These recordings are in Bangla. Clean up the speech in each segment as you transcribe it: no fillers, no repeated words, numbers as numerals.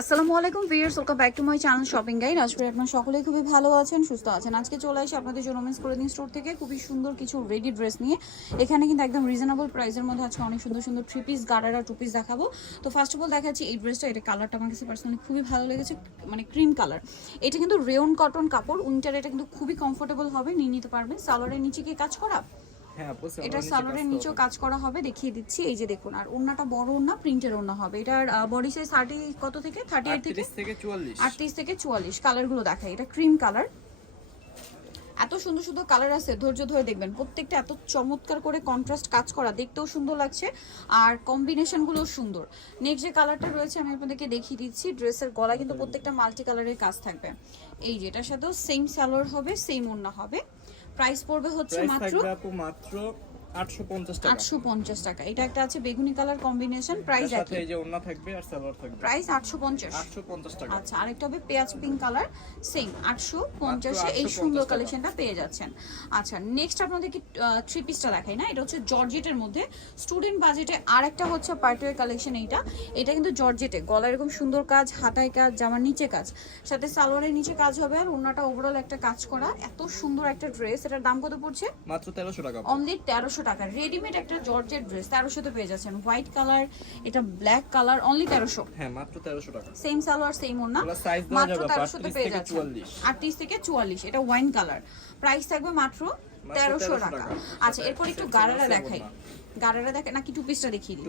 আসসালামু আলাইকুম viewers, welcome back to my channel shopping guide. আজ করে আপনারা সকলেই খুবই ভালো আছেন, সুস্থ আছেন। আজকে চলে আসি আপনাদের জন্য মেন্স ক্লোদিং স্টোর থেকে খুবই সুন্দর কিছু রেডি ড্রেস নিয়ে। এখানে কিন্তু একদম রিজনেবল প্রাইসের মধ্যে আজকে অনেক সুন্দর সুন্দর 3 পিস গারারা 2 পিস দেখাবো। তো ফার্স্ট অফ অল দেখাচ্ছি এই ড্রেসটা। এটা কালারটা আমার কাছে পার্সোনালি খুবই ভালো লেগেছে, মানে ক্রিম কালার। এটা কিন্তু রেয়ন কটন কাপড়, উইন্টার এটা কিন্তু খুবই কমফোর্টেবল হবে, নিয়ে নিতে পারবেন। সালোয়ারের নিচে কি কাজ করা? এটা সালোয়ারের নিচেও কাজ করা হবে, দেখিয়ে দিচ্ছি। এই যে দেখুন, আর ওন্নাটা বড় ওন্না, প্রিন্টের ওন্না হবে। এটার বডি সাইজ 30 কত থেকে 38 থেকে 38 থেকে 44। কালারগুলো দেখাই। এটা ক্রিম কালার, এত সুন্দর সুন্দর কালার আছে, ধৈর্য ধরে দেখবেন। প্রত্যেকটা এত চমৎকার করে কন্ট্রাস্ট কাজ করা, দেখতেও সুন্দর লাগছে আর কম্বিনেশনগুলোও সুন্দর। নেক্সট যে কালারটা রয়েছে আমি আপনাদেরকে দেখিয়ে দিচ্ছি। ড্রেসের গলা কিন্তু প্রত্যেকটা মাল্টি কালারের কাজ থাকবে। এই যে এটার সাথেও সেম সালোয়ার হবে, সেম ওন্না হবে। প্রাইস পড়বে হচ্ছে মাত্র 850 টাকা। এটা একটা আছে বেগুনি কালার কম্বিনেশন, প্রাইস একই। এই যে ওন্না থাকবে আর সালোয়ার থাকবে, প্রাইস 850 টাকা। আচ্ছা, আরেকটা হবে পেঁয়াজ পিঙ্ক কালার, সেম 850 এ এই সুন্দর কালেকশনটা পেয়ে যাচ্ছেন। আচ্ছা, নেক্সট আপনাদেরকে 3 পিসটা দেখাই না। এটা হচ্ছে জর্জেটের মধ্যে স্টুডেন্ট বাজেটে। আরেকটা হচ্ছে পার্টিওয়ার কালেকশন। এটা কিন্তু জর্জেটে, গলা এরকম সুন্দর কাজ, হাতায় কাজ, জামার নিচে কাজ, সাথে সালোয়ারের নিচে কাজ হবে, আর ওন্নাটা ওভারঅল একটা কাজ করা। এত সুন্দর একটা ড্রেস। এটার দাম কত পড়ছে? মাত্র 1300 টাকা। অনলি 1300 টাকা। রেডিমেড একটা জর্জেট ড্রেস 1300 তে পেয়ে যাচ্ছেন। হোয়াইট কালার, এটা ব্ল্যাক কালার, অনলি 1300। হ্যাঁ, মাত্র 1300 টাকা। সেম সালোয়ার সেম ওন্না, মাত্র 1300 তে পেয়ে যাচ্ছেন। 38 থেকে 44। এটা ওয়াইন কালার, প্রাইস থাকবে মাত্র 1300 টাকা। আচ্ছা, এরপর একটু গারারা দেখাই। গারারা দেখে নাকি টু পিসটা দেখিয়ে দিই?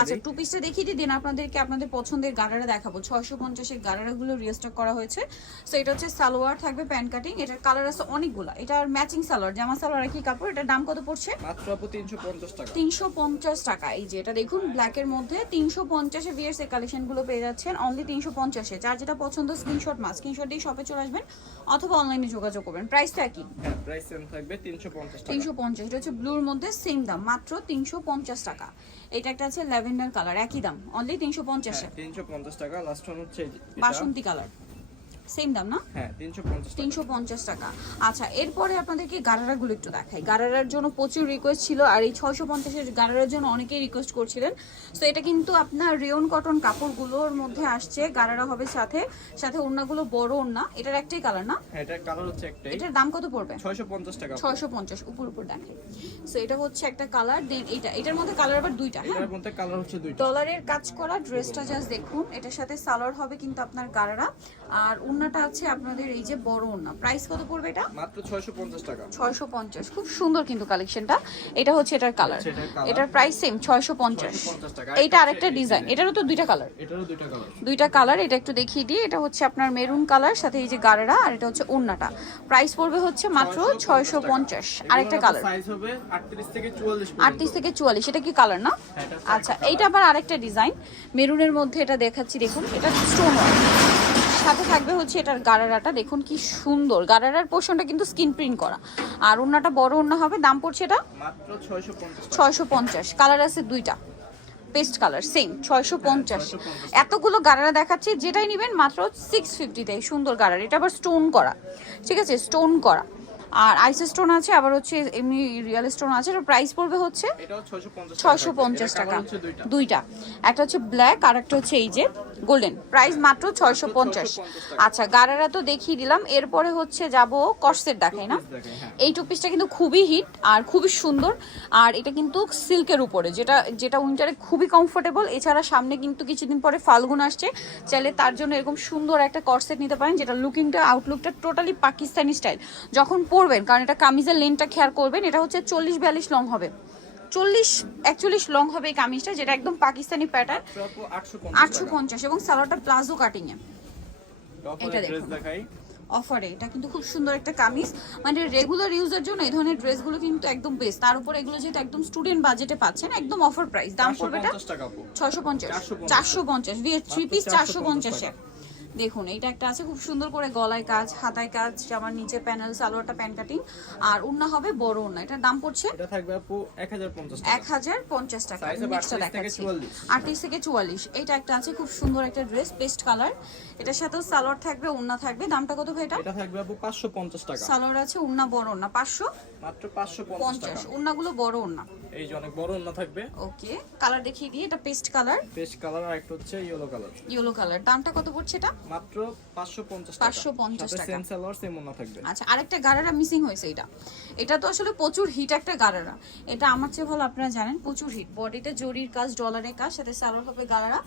আচ্ছা, টু পিসটা দেখিয়ে দিই, দেন আপনাদেরকে আপনাদের পছন্দের গারারা দেখাবো। 650 এর গারারাগুলো রিস্টক করা হয়েছে। সো এটা হচ্ছে সালোয়ার থাকবে প্যান্ট কাটিং। এটার কালার আছে অনেকগুলো। এটার ম্যাচিং সালোয়ার, জামা সালোয়ার একই কাপড়। এটার দাম কত পড়ছে? মাত্র 350 টাকা। 350 টাকা। এই যে এটা দেখুন ব্ল্যাকের মধ্যে 350 এ ভিএস এর কালেকশনগুলো পেয়ে যাচ্ছেন অনলি 350 এ। যার যেটা পছন্দ স্ক্রিনশট মাস, স্ক্রিনশট দিয়ে শপে চলে আসবেন অথবা অনলাইনে যোগাযোগ করবেন। প্রাইসটা কি? হ্যাঁ, প্রাইস সেম থাকবে 350 টাকা। 350। এটা হচ্ছে ব্লুর মধ্যে, সেম দাম মাত্র 350 টাকা। এটা একটা আছে ল্যাভেন্ডার কালার, একই দাম অনলি 350 এ। 350 টাকা। লাস্ট ওয়ান হচ্ছে এটা বাসন্তী কালার, সেম দাম না? হ্যাঁ, 350 টাকা। আচ্ছা, এরপরে আপনাদেরকে গারারাগুলো একটু দেখাই। গারারার জন্য প্রচুর রিকোয়েস্ট ছিল, আর এই 650 এর গারারার জন্য অনেকেই রিকোয়েস্ট করছিলেন। সো এটা কিন্তু আপনার রেয়ন কটন কাপড়গুলোর মধ্যে আসছে। গারারা হবে সাথে সাথে ওড়নাগুলো বড় ওড়না। এটার একটাই কালার না? হ্যাঁ, এটার কালার হচ্ছে একটাই। এটার দাম কত পড়বে? 650 টাকা। 650 উপর উপর দেখাই। সো এটা হচ্ছে একটা কালার, দেন এটার মধ্যে কালার আবার দুইটা। হ্যাঁ, এটার মধ্যে কালার হচ্ছে দুইটা। ডলারের কাজ করা ড্রেসটা জাস্ট দেখুন। এটার সাথে সালোয়ার হবে কিন্তু আপনার গারারা, আর ওড়নাটা আছে আপনাদের এই যে বড় ওড়না। প্রাইস কত পড়বে এটা? মাত্র 650 টাকা। 650। খুব সুন্দর কিন্তু কালেকশনটা। এটা হচ্ছে এটার কালার, এটার প্রাইস সেম 650 টাকা। এইটা আরেকটা ডিজাইন, এটারও তো দুইটা কালার। এটারও দুইটা কালার। এটা একটু দেখিয়ে দিই। এটা হচ্ছে আপনার মেরুন কালার, সাথে এই যে গারারা, আর এটা হচ্ছে ওড়নাটা। প্রাইস পড়বে হচ্ছে মাত্র 650। আরেকটা কালার সাইজ হবে 38 থেকে 44 38 থেকে 44। এটা কি কালার না? আচ্ছা, এইটা আবার আরেকটা ডিজাইন মেরুনের মধ্যে। এটা দেখাচ্ছি দেখুন, এটা স্টোন ওয়ার্ক, সাথে থাকবে হচ্ছে এটার গারারাটা। দেখুন কি সুন্দর, গারারার পোর্শনটা কিন্তু স্কিন প্রিন্ট করা, আর ওড়নাটা বড় ওড়না হবে। দাম পড়ছে এটা মাত্র 650 টাকা। 650। কালার আছে দুইটা, পেস্ট কালার, সেম 650। এতগুলো গারারা দেখাচ্ছি, যেটাই নেবেন মাত্র 650 তে। সুন্দর গারারা, এটা আবার স্টোন করা, ঠিক আছে, স্টোন করা, আর আইস স্টোন আছে, আবার হচ্ছে এমনি রিয়েল স্টোন আছে। এর প্রাইস পড়বে হচ্ছে এটাও 650 650 টাকা। দুইটা, একটা হচ্ছে ব্ল্যাক আর একটা হচ্ছে এই যে গোল্ডেন। প্রাইস মাত্র 650। আচ্ছা, গারারা তো দেখিয়ে দিলাম। এরপরে হচ্ছে যাব কর্সেট দেখাই না। এই টু পিসটা কিন্তু খুবই হিট আর খুবই সুন্দর, আর এটা কিন্তু সিল্কের উপরে, যেটা উইন্টারে খুবই কমফোর্টেবল। এছাড়া সামনে কিন্তু কিছুদিন পরে ফাল্গুন আসছে, চাইলে তার জন্য এরকম সুন্দর একটা কর্সেট নিতে পারেন, যেটা লুকিংটা আউটলুকটা টোটালি পাকিস্তানি স্টাইল যখন পরবেন, কারণ এটা কামিজের লেনটা খেয়াল করবেন। এটা হচ্ছে 40-42 লং হবে, 40-41 লং হবে এই কামিজটা, যেটা একদম পাকিস্তানি প্যাটার্ন। 850 এবং সালোয়ারটা প্লাজো কাটিং এ। এটা দেখুন অফারে, এটা কিন্তু খুব সুন্দর একটা কামিজ, মানে রেগুলার ইউজের জন্য এই ধরনের ড্রেসগুলো কিন্তু একদম বেস্ট। তার উপর এগুলো যেটা একদম স্টুডেন্ট বাজেটে পাচ্ছেন, একদম অফার প্রাইস। দাম পড়বে এটা 650। 450 দিয়ে 3 পিস 450 এ। দেখুন এটা একটা আছে খুব সুন্দর করে গলায় কাজ, হাতায় কাজ, জামার নিচে প্যানেল, সালোয়ারটা প্যান কাটিং, আর ওড়না হবে বড় ওড়না। এটার দাম পড়ছে এটা থাকবে আপু 1050 টাকা। 1050 টাকা। Size হবে নেক্সটটা 38 থেকে দেখাচ্ছি 44 38 থেকে 44। এটা একটা আছে খুব সুন্দর একটা ড্রেস, পেস্ট কালার। এটার সাথেও সালোয়ার থাকবে, ওড়না থাকবে। দামটা কত ভাই এটা? এটা থাকবে আপু 550 টাকা। সালোয়ার আছে, ওড়না বড় ওড়না 550। মাত্র 550 টাকা। ওড়নাগুলো বড় ওড়না। এই যে অনেক বড় ওন্না থাকবে। ওকে, কালার দেখিয়ে দিই। এটা পেস্ট কালার, পেস্ট কালার, আর একটা হচ্ছে ইয়েলো কালার। Yellow colour. দামটা কত পড়ছে এটা? মাত্র 550 টাকা। 550 টাকা। সেম সালোয়ার সেম ওন্না থাকবে। আচ্ছা, আরেকটা গারারা মিসিং হয়েছে। এটা তো আসলে প্রচুর হিট একটা গারারা। এটা আমার চেয়ে ভালো আপনারা জানেন, প্রচুর হিট। বডিতে জরির কাজ, ডলারের কাজ, সাথে সালোয়ার হবে গারারা।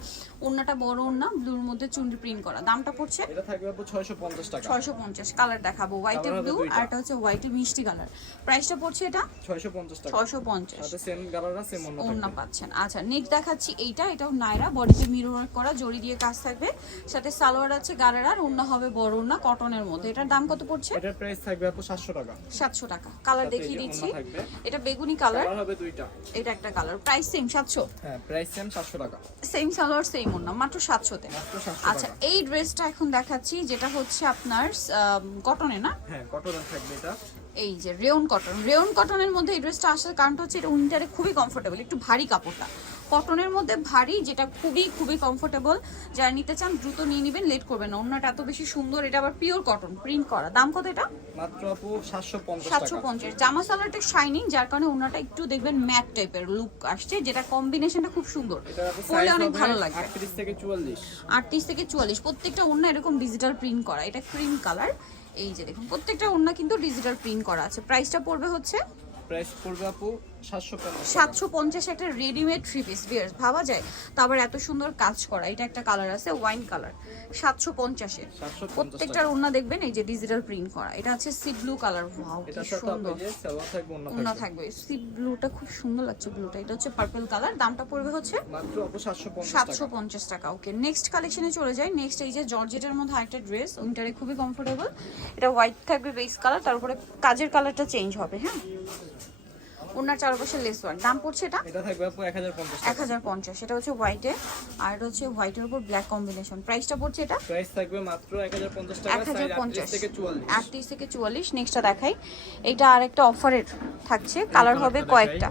ওড়নাটা বড় ওড়না, ব্লুর মধ্যে চুনরি প্রিন্ট করা। দামটা পড়ছে এটা থাকবে আপু 650 টাকা। 650। কালার দেখাবো, হোয়াইটে ব্লু, আর এটা হচ্ছে হোয়াইটে মিষ্টি কালার। প্রাইসটা পড়ছে এটা 650 টাকা। 650। সাথে সেম গালারা সেম ওন্না ওড়না থাকবে। পাচ্ছেন। আচ্ছা, নেক্সট দেখাচ্ছি এটাও নায়রা, বডিতে মিরর ওয়ার্ক করা, জরি দিয়ে কাজ থাকবে, সাথে সালোয়ার আছে গারারার, ওড়না হবে বড় ওড়না কটনের মধ্যে। এটার দাম কত পড়ছে? এটার প্রাইস থাকবে আপু 700 টাকা। 700 টাকা। কালার সাথে দেখিয়ে এই যে দিচ্ছি। ওন্না থাকবে। এটা বেগুনি কালার, কালার হবে দুইটা। এটা একটা কালার। Price same 700। হ্যাঁ, প্রাইস সেম 700 টাকা। সেম সালোয়ার সেম ওড়না, মাত্র 700 তে। মাত্র 700 আচ্ছা, টাকা। এই ড্রেসটা এখন দেখাচ্ছি, যেটা হচ্ছে আপনার কটনে না? হ্যাঁ, কটনের থাকবে এটা। এই যে রেয়ন কটন। রেয়ন কটনের মধ্যে এই ড্রেসটা আসার কারণটা হচ্ছে এটা উইন্টারে খুবই কমফোর্টেবল, একটু ভারী কাপড়টা কটনের মধ্যে ভারী, যেটা খুবই খুবই কমফোর্টেবল। যারা নিতে চান দ্রুত নিয়ে নেবেন, লেট করবেন না। ওড়নাটা এত বেশি সুন্দর, এটা আবার পিওর কটন প্রিন্ট করা। দাম কত এটা? মাত্র আপু 750 টাকা। 750। জামা সালোয়ারটা শাইনিং, যার কারণে ওড়নাটা একটু দেখবেন ম্যাট টাইপের লুক আসছে, যেটা কম্বিনেশনটা খুব সুন্দর, এটা আপু পরলে সাইজ অনেক হবে ভালো লাগবে। 38 থেকে 44। 38 থেকে 44। প্রত্যেকটা ওড়না এরকম ডিজিটাল প্রিন্ট করা। এটা ক্রিম কালার। এই যে দেখুন, প্রত্যেকটা ওড়না কিন্তু ডিজিটাল প্রিন্ট করা আছে। প্রাইসটা পড়বে হচ্ছে প্রাইস পড়বে আপু 750 টাকা। 750। একটা রেডিমেড থ্রি পিস বিয়ার ভাবা যায়, তো আবার এত সুন্দর কাজ করা। এটা একটা কালার আছে ওয়াইন কালার, 750 এ। 750 প্রত্যেকটার ওড়না দেখবেন এই যে ডিজিটাল প্রিন্ট করা। এটা আছে সি ব্লু কালার। ওয়াও, কি এটার সাথে সুন্দর আপনি যে সালোয়ার থাকবে ওন্না ওড়না থাকবে। থাকবে। সি ব্লুটা খুব সুন্দর লাগছে, ব্লুটা। এটা হচ্ছে পার্পল কালার। দামটা পড়বে হচ্ছে মাত্র আপু 750 টাকা। 750 টাকা। ওকে, নেক্সট কালেকশনে চলে যাই। নেক্সট এই যে জর্জেটের মধ্যে আরেকটা ড্রেস, উইন্টারে খুবই কমফোর্টেবল। এটা হোয়াইট থাকবে বেস কালার, তার উপরে কাজের কালারটা চেঞ্জ হবে। হ্যাঁ, ওনার চারপাশে লেস ওয়ার্ক। দাম পড়ছে এটা এটা থাকবে আপু 1050 টাকা। 1050। এটা হচ্ছে হোয়াইটে, আর এটা হচ্ছে হোয়াইটের উপর ব্ল্যাক কম্বিনেশন। প্রাইসটা পড়ছে এটা প্রাইস থাকবে মাত্র 1050 টাকা। সাইজ 1050 38 থেকে 44। 38 থেকে 44। নেক্সটটা দেখাই। এটা আরেকটা অফারের থাকছে, কালার হবে কয়েকটা।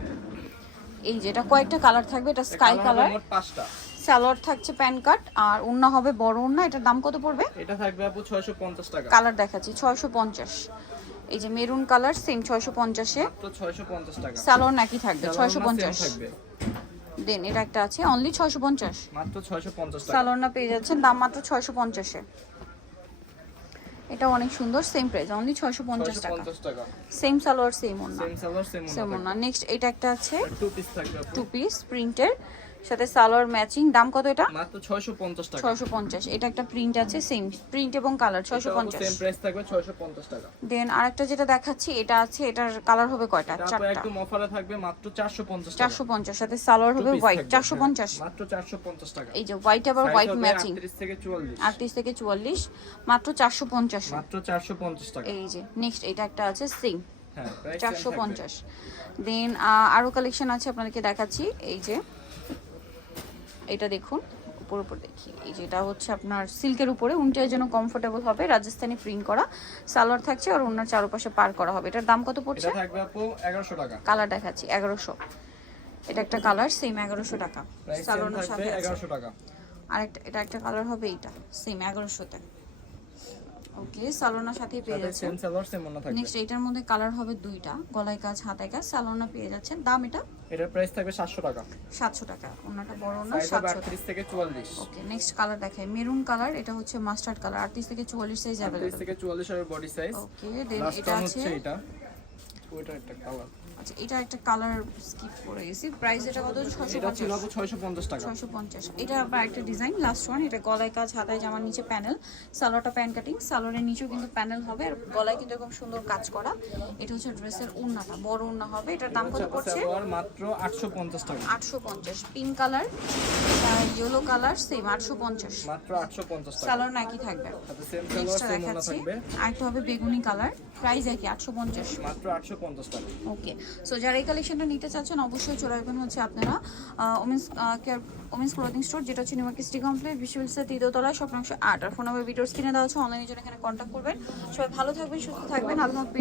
এই যে এটা কয়েকটা কালার থাকবে। এটা স্কাই কালার, মোট 5টা। সালোয়ার থাকছে প্যান কাট, আর ওড়না হবে বড় ওড়না। এটার দাম কত পড়বে? এটা থাকবে আপু 650 টাকা। কালার দেখাচ্ছি 650। এই যে মেরুন কালার, সেম 650 এ। মাত্র 650 টাকা। সালোয়ার নাকি থাকবে সালোয়ার না 650। same থাকবে। দেন এটা একটা আছে অনলি 650। মাত্র 650 টাকা। সালোয়ার না পেয়ে যাচ্ছেন, দাম মাত্র 650 এ। এটা অনেক সুন্দর, সেম প্রাইস অনলি 650 টাকা। 650 টাকা। সেম সালোয়ার সেম ওড়না, সেম সালোয়ার সেম সেম ওড়না। নেক্সট এটা একটা আছে টু পিস থাকবে আপু। টু পিস প্রিন্টের সাথে সালোয়ার ম্যাচিং। দাম কত এটা? মাত্র 650 টাকা। 650। এটা একটা প্রিন্ট আছে, সেম প্রিন্ট এবং কালার, সেম 650। প্রাইস থাকবে 650 টাকা। দেন আরেকটা যেটা দেখাচ্ছি, এটা আছে, এটার কালার হবে কয়টা? এটা আপু চারটা। একদম অফারে থাকবে মাত্র 450 টাকা। 450 সাথে সালোয়ার হবে Two piece হোয়াইট, থাকবে, 450। হ্যাঁ, মাত্র 450 টাকা। এই যে হোয়াইট আবার Size হোয়াইট হবে ম্যাচিং, 38 থেকে 44। 38 থেকে 44, মাত্র 450 এ। মাত্র 450 টাকা। এই যে নেক্সট এটা একটা আছে সেম হ্যাঁ, প্রাইস 450। দেন আরো কালেকশন আছে আপনাদেরকে দেখাচ্ছি। এই যে এটা দেখুন, উপর দেখি। এই যে এটা হচ্ছে আপনার সিল্কের উপরে, উইন্টারের জন্য কমফোর্টেবল হবে, রাজস্থানি প্রিন্ট করা। সালোয়ার থাকছে আর ওনার চারপাশে পার করা হবে। এটার দাম কত পড়ছে? এটা থাকবে আপু 1100 টাকা। কালার দেখাচ্ছি 1100। এটা একটা কালার, সেম 1100 টাকা। প্রাইস সালোয়ারের থাকবে সাথে আছে। 1100 টাকা। আর এটা একটা কালার হবে, এইটা সেম 1100 তে। ওকে, সালোয়ারের সাথেই পেয়ে সাথে যাচ্ছেন। সেম সালোয়ার সেম ওন্না থাকবে। নেক্সট এটার মধ্যে কালার হবে দুইটা, গলায় কাজ হাতায় কাজ, সালোনা পেয়ে যাচ্ছেন। দাম এটা এটার প্রাইস থাকবে 700 টাকা। 700 টাকা। ওনাটা বড় না, সাইজ হবে 700 টাকা। 38 থেকে 44। ওকে, নেক্সট কালার দেখাই, মেরুন কালার। এটা হচ্ছে মাস্টার্ড কালার, 38 থেকে 44 সাইজ 38 अवेलेबल। থেকে 44 এর বডি সাইজ। ওকে, দেন লাস্ট এটা ওয়ান আছে। হচ্ছে এটা। ওইটা একটা কালার। আচ্ছা, এটা একটা কালার স্কিপ করে গেছি। প্রাইস এটা কত? এটা ছিল 650। আপু 650 টাকা। 650। এটা আবার একটা ডিজাইন, লাস্ট ওয়ান। এটা গলায় কাজ, হাতায় জামার নিচে প্যানেল, সালোয়ারটা প্যান কাটিং, সালোয়ারের নিচেও কিন্তু প্যানেল হবে, আর গলায় কিন্তু এরকম সুন্দর কাজ করা। এটা হচ্ছে ড্রেসের ওড়নাটা, বড় ওড়না হবে। এটার দাম কত পড়ছে? সালোয়ার মাত্র 850 টাকা। 850। Pink colour, yellow colour, same 850। মাত্র 850 টাকা। সালোয়ার নাকি থাকবে। সাথে সেম নেক্সটটা সালোয়ার সেম ওন্না দেখাচ্ছি, থাকবে। আরেকটা হবে বেগুনি কালার, প্রাইস একই 850। মাত্র 850 টাকা। ওকে, সো যারা এই কালেকশনটা নিতে চাচ্ছেন অবশ্যই চলে আসবেন হচ্ছে আপনারা ওমেন্স ক্লোথিং স্টোর, যেটা হচ্ছে নিউ মার্কেট সিটি কমপ্লেক্স, বিশ্ববিদ্যালয়ের 3য় তলায়, শপ নং 8। আর ফোন নাম্বার ভিডিওস কিনে দেওয়া হচ্ছে, অনলাইনের জন্য এখানে কন্ট্যাক্ট করবেন। সবাই ভালো থাকবেন, সুস্থ থাকবেন, আল্লাহ হাফেজ।